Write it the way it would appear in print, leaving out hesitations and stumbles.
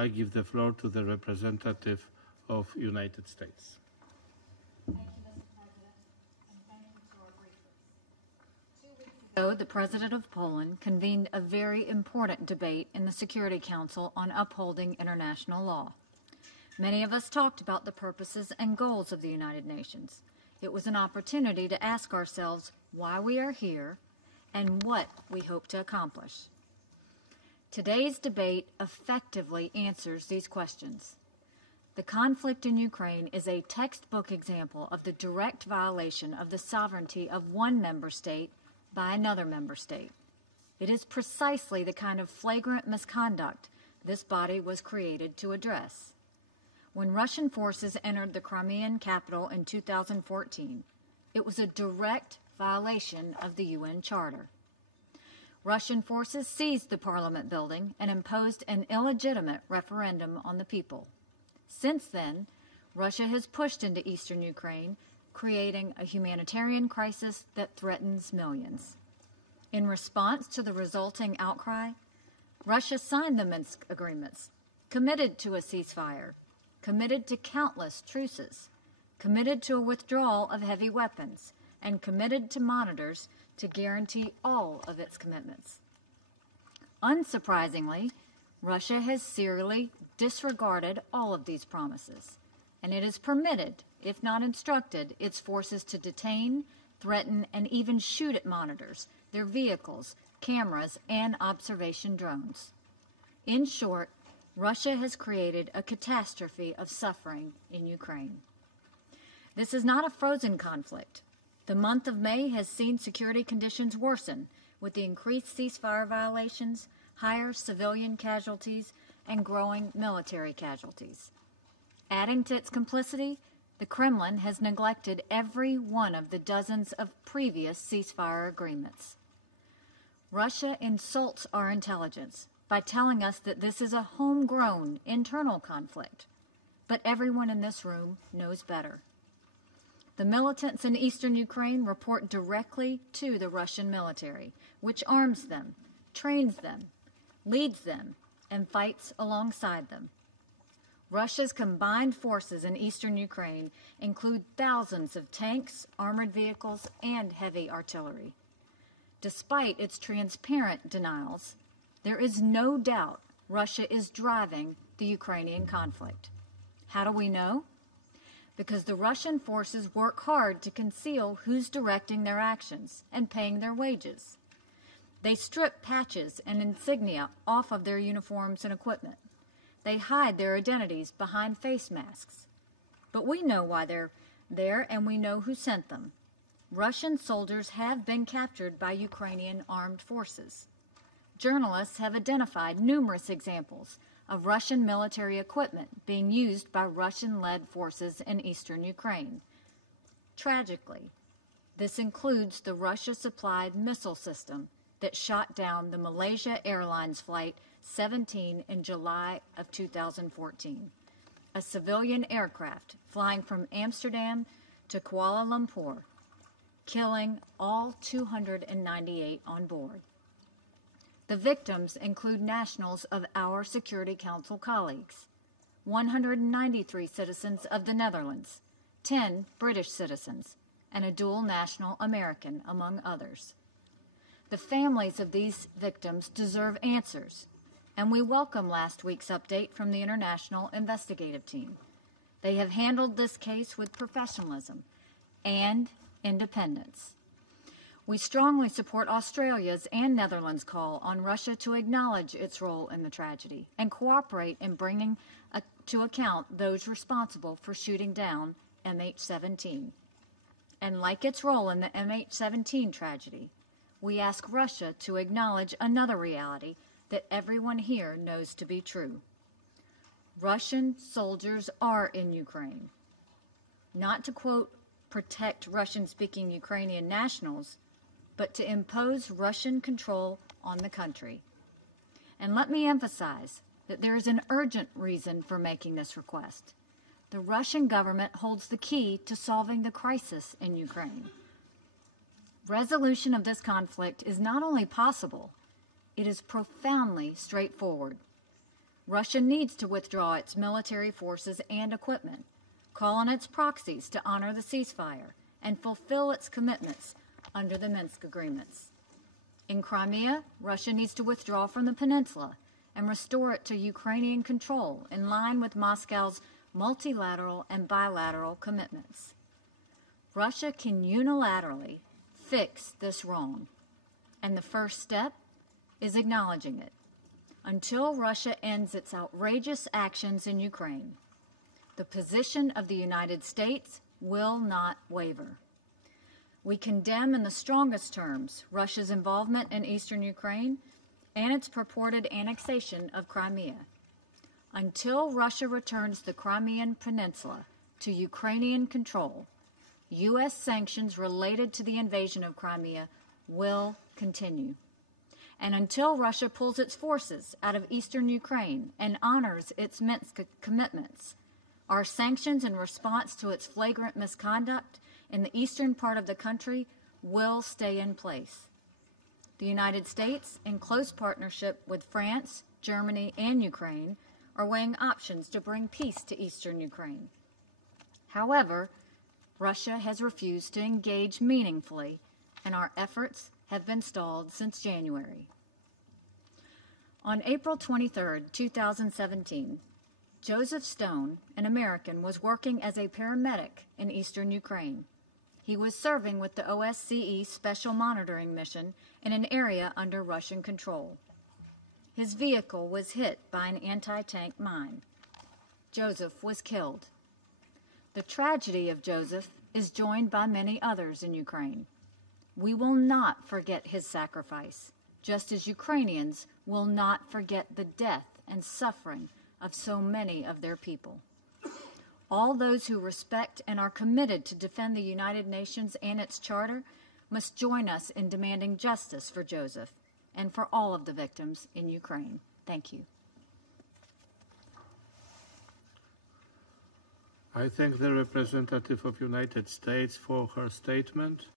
I give the floor to the representative of United States. Thank you, Mr. President, and thank you to our briefers. 2 weeks ago, the President of Poland convened a very important debate in the Security Council on upholding international law. Many of us talked about the purposes and goals of the United Nations. It was an opportunity to ask ourselves why we are here and what we hope to accomplish. Today's debate effectively answers these questions. The conflict in Ukraine is a textbook example of the direct violation of the sovereignty of one member state by another member state. It is precisely the kind of flagrant misconduct this body was created to address. When Russian forces entered the Crimean capital in 2014, it was a direct violation of the UN Charter. Russian forces seized the parliament building and imposed an illegitimate referendum on the people. Since then, Russia has pushed into eastern Ukraine, creating a humanitarian crisis that threatens millions. In response to the resulting outcry, Russia signed the Minsk agreements, committed to a ceasefire, committed to countless truces, committed to a withdrawal of heavy weapons, and committed to monitors to guarantee all of its commitments. Unsurprisingly, Russia has serially disregarded all of these promises, and it has permitted, if not instructed, its forces to detain, threaten, and even shoot at monitors, their vehicles, cameras, and observation drones. In short, Russia has created a catastrophe of suffering in Ukraine. This is not a frozen conflict. The month of May has seen security conditions worsen with the increased ceasefire violations, higher civilian casualties, and growing military casualties. Adding to its complicity, the Kremlin has neglected every one of the dozens of previous ceasefire agreements. Russia insults our intelligence by telling us that this is a homegrown internal conflict, but everyone in this room knows better. The militants in eastern Ukraine report directly to the Russian military, which arms them, trains them, leads them, and fights alongside them. Russia's combined forces in eastern Ukraine include thousands of tanks, armored vehicles, and heavy artillery. Despite its transparent denials, there is no doubt Russia is driving the Ukrainian conflict. How do we know? Because the Russian forces work hard to conceal who's directing their actions and paying their wages. They strip patches and insignia off of their uniforms and equipment. They hide their identities behind face masks. But we know why they're there, and we know who sent them. Russian soldiers have been captured by Ukrainian armed forces. Journalists have identified numerous examples of Russian military equipment being used by Russian-led forces in eastern Ukraine. Tragically, this includes the Russia-supplied missile system that shot down the Malaysia Airlines Flight 17 in July of 2014, a civilian aircraft flying from Amsterdam to Kuala Lumpur, killing all 298 on board. The victims include nationals of our Security Council colleagues, 193 citizens of the Netherlands, 10 British citizens, and a dual national American, among others. The families of these victims deserve answers, and we welcome last week's update from the International Investigative Team. They have handled this case with professionalism and independence. We strongly support Australia's and Netherlands' call on Russia to acknowledge its role in the tragedy and cooperate in bringing to account those responsible for shooting down MH17. And like its role in the MH17 tragedy, we ask Russia to acknowledge another reality that everyone here knows to be true. Russian soldiers are in Ukraine. Not to, quote, protect Russian-speaking Ukrainian nationals, but to impose Russian control on the country. And let me emphasize that there is an urgent reason for making this request. The Russian government holds the key to solving the crisis in Ukraine. Resolution of this conflict is not only possible, it is profoundly straightforward. Russia needs to withdraw its military forces and equipment, call on its proxies to honor the ceasefire, and fulfill its commitments under the Minsk agreements. In Crimea, Russia needs to withdraw from the peninsula and restore it to Ukrainian control in line with Moscow's multilateral and bilateral commitments. Russia can unilaterally fix this wrong, and the first step is acknowledging it. Until Russia ends its outrageous actions in Ukraine, the position of the United States will not waver. We condemn in the strongest terms Russia's involvement in eastern Ukraine and its purported annexation of Crimea. Until Russia returns the Crimean Peninsula to Ukrainian control, U.S. sanctions related to the invasion of Crimea will continue. And until Russia pulls its forces out of eastern Ukraine and honors its Minsk commitments, our sanctions in response to its flagrant misconduct in the eastern part of the country will stay in place. The United States, in close partnership with France, Germany, and Ukraine, are weighing options to bring peace to eastern Ukraine. However, Russia has refused to engage meaningfully, and our efforts have been stalled since January. On April 23, 2017, Joseph Stone, an American, was working as a paramedic in eastern Ukraine. He was serving with the OSCE Special Monitoring Mission in an area under Russian control. His vehicle was hit by an anti-tank mine. Joseph was killed. The tragedy of Joseph is joined by many others in Ukraine. We will not forget his sacrifice, just as Ukrainians will not forget the death and suffering of so many of their people. All those who respect and are committed to defend the United Nations and its charter must join us in demanding justice for Joseph and for all of the victims in Ukraine. Thank you. I thank the representative of United States for her statement.